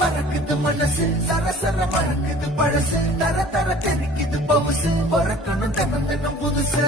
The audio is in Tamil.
பறக்குது மனசு சரசர மறக்குது பழசு தர தர தெரிக்குது பவுசு பறக்கணும் தினம் தினம் புதுசு